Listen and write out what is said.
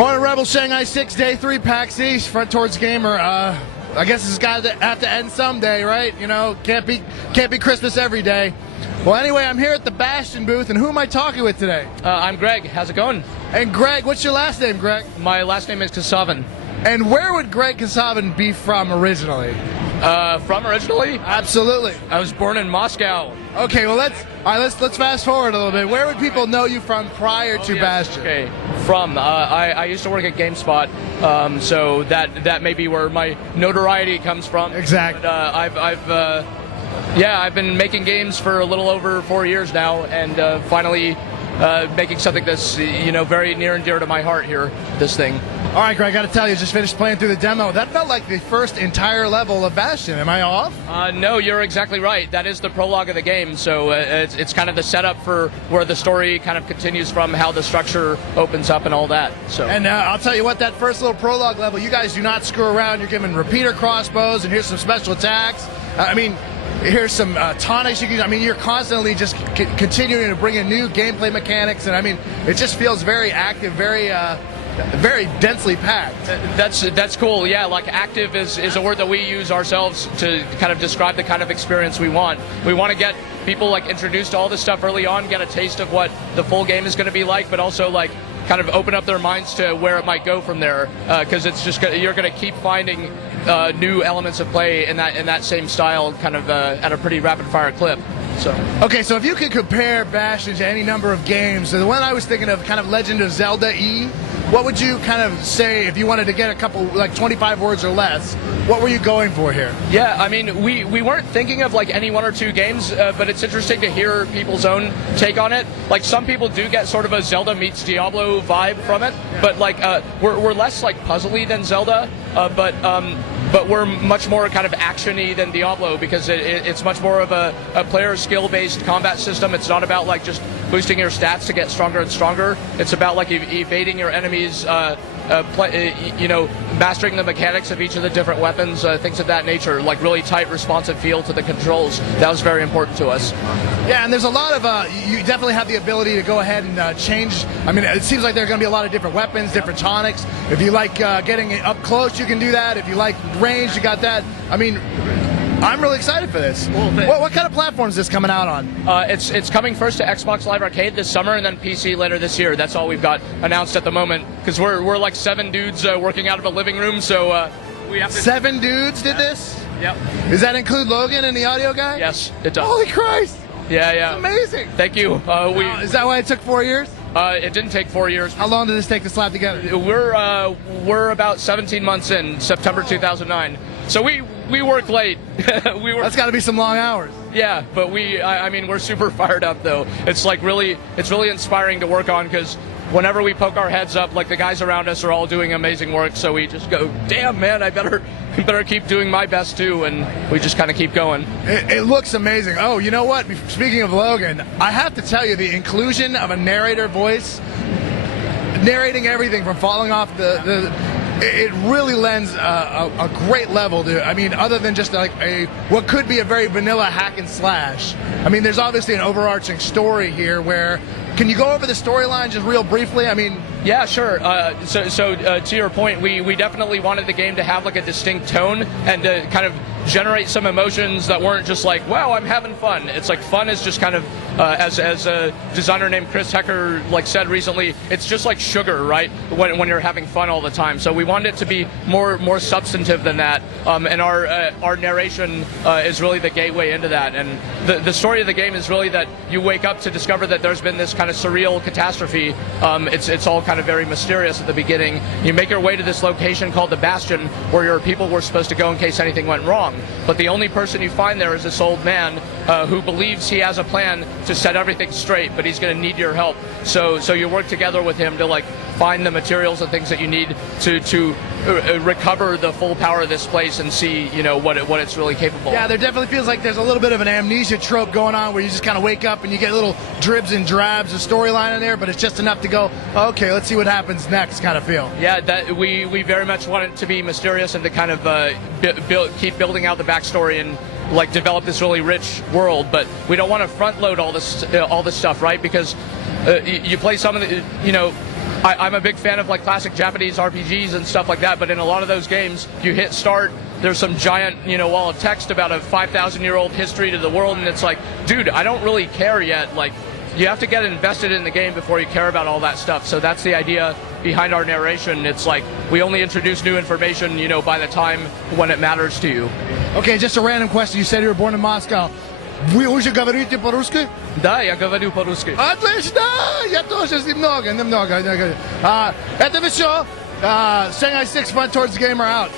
Morning, Rebel Shanghai 6, Day 3, PAX East, Front Towards Gamer. I guess this got to have to end someday, right? You know, can't be Christmas every day. Well, anyway, I'm here at the Bastion booth, and who am I talking with today? I'm Greg. How's it going? And Greg, what's your last name, Greg? My last name is Kasavin. And where would Greg Kasavin be from originally? From originally? Absolutely. I was born in Moscow. Okay, well let's fast forward a little bit. Where would people know you from prior to Bastion? Okay, from I used to work at GameSpot, so that may be where my notoriety comes from. Exactly. But, I've been making games for a little over 4 years now, and finally making something that's very near and dear to my heart here. This thing. All right, Greg, I got to tell you, just finished playing through the demo. That felt like the first entire level of Bastion. Am I off? No, you're exactly right. That is the prologue of the game, so it's kind of the setup for where the story kind of continues from, how the structure opens up and all that. So. And I'll tell you what, that first little prologue level, you guys do not screw around. You're giving repeater crossbows, and here's some special attacks. Here's some tonics you can. You're constantly just continuing to bring in new gameplay mechanics, and it just feels very active, very densely packed. That's cool. Yeah, like active is a word that we use ourselves to kind of describe the kind of experience we want. We want to get people like introduced to all this stuff early on, get a taste of what the full game is going to be like, but also like kind of open up their minds to where it might go from there, because it's just you're going to keep finding new elements of play in that same style, kind of at a pretty rapid fire clip. So. Okay, so if you could compare Bastion to any number of games, so the one I was thinking of, kind of Legend of Zelda E, what would you kind of say if you wanted to get a couple, like 25 words or less? What were you going for here? Yeah, we weren't thinking of like any one or two games, but it's interesting to hear people's own take on it. Like some people do get sort of a Zelda meets Diablo vibe from it, but like we're less like puzzly than Zelda, but we're much more kind of action-y than Diablo, because it's much more of a player skill-based combat system. It's not about like just boosting your stats to get stronger and stronger. It's about like evading your enemies, mastering the mechanics of each of the different weapons, things of that nature, like really tight, responsive feel to the controls. That was very important to us. Yeah, and there's a lot of, you definitely have the ability to go ahead and change. It seems like there are going to be a lot of different weapons, different tonics. If you like getting up close, you can do that. If you like range, you got that. I'm really excited for this. What kind of platform is this coming out on? It's coming first to Xbox Live Arcade this summer, and then PC later this year. That's all we've got announced at the moment, because we're like 7 dudes working out of a living room, so we have to... 7 dudes did this? Yep. Does that include Logan and the audio guy? Yes, it does. Holy Christ! Yeah. That's amazing. Thank you. Is that why it took 4 years? It didn't take 4 years. How long did this take to slap together? We're about 17 months in, September 2009. So we work late. That's got to be some long hours. Yeah, but we're super fired up though. It's really inspiring to work on, because whenever we poke our heads up, like the guys around us are all doing amazing work, so we just go, damn man, I better keep doing my best too, and we just kind of keep going. It looks amazing. Oh, you know what? Speaking of Logan, I have to tell you, the inclusion of a narrator voice, narrating everything from falling off it really lends a great level to, other than just like what could be a very vanilla hack and slash. There's obviously an overarching story here where, can you go over the storyline just real briefly? Yeah, sure. So to your point, we definitely wanted the game to have like a distinct tone and to kind of generate some emotions that weren't just like, wow, I'm having fun. It's like fun is just kind of, as a designer named Chris Hecker said recently, it's just like sugar, right? When you're having fun all the time. So we wanted it to be more substantive than that. And our narration is really the gateway into that. And the story of the game is really that you wake up to discover that there's been this kind of surreal catastrophe. It's all kind of very mysterious at the beginning. You make your way to this location called the Bastion, where your people were supposed to go in case anything went wrong. But the only person you find there is this old man who believes he has a plan to set everything straight, but he's going to need your help. So you work together with him to find the materials and things that you need to recover the full power of this place and see what it's really capable of. Yeah, there definitely feels like there's a little bit of an amnesia trope going on, where you just kind of wake up and you get little dribs and drabs of storyline in there, but it's just enough to go, okay, let's see what happens next kind of feel. Yeah, that we very much want it to be mysterious and to kind of keep building out the backstory and develop this really rich world, but we don't want to front load all this stuff, right? Because you play some of the I'm a big fan of like classic Japanese RPGs and stuff like that, but in a lot of those games, you hit start, there's some giant, wall of text about a 5,000-year-old history to the world, and it's like, dude, I don't really care yet. Like, you have to get invested in the game before you care about all that stuff. So that's the idea behind our narration. It's like we only introduce new information, by the time when it matters to you. Okay, just a random question. You said you were born in Moscow. Вы уже говорите по-русски? Да, я говорю по-русски. Отлично! Я тоже немного. Это все. Shanghai 6 front towards the gamer out.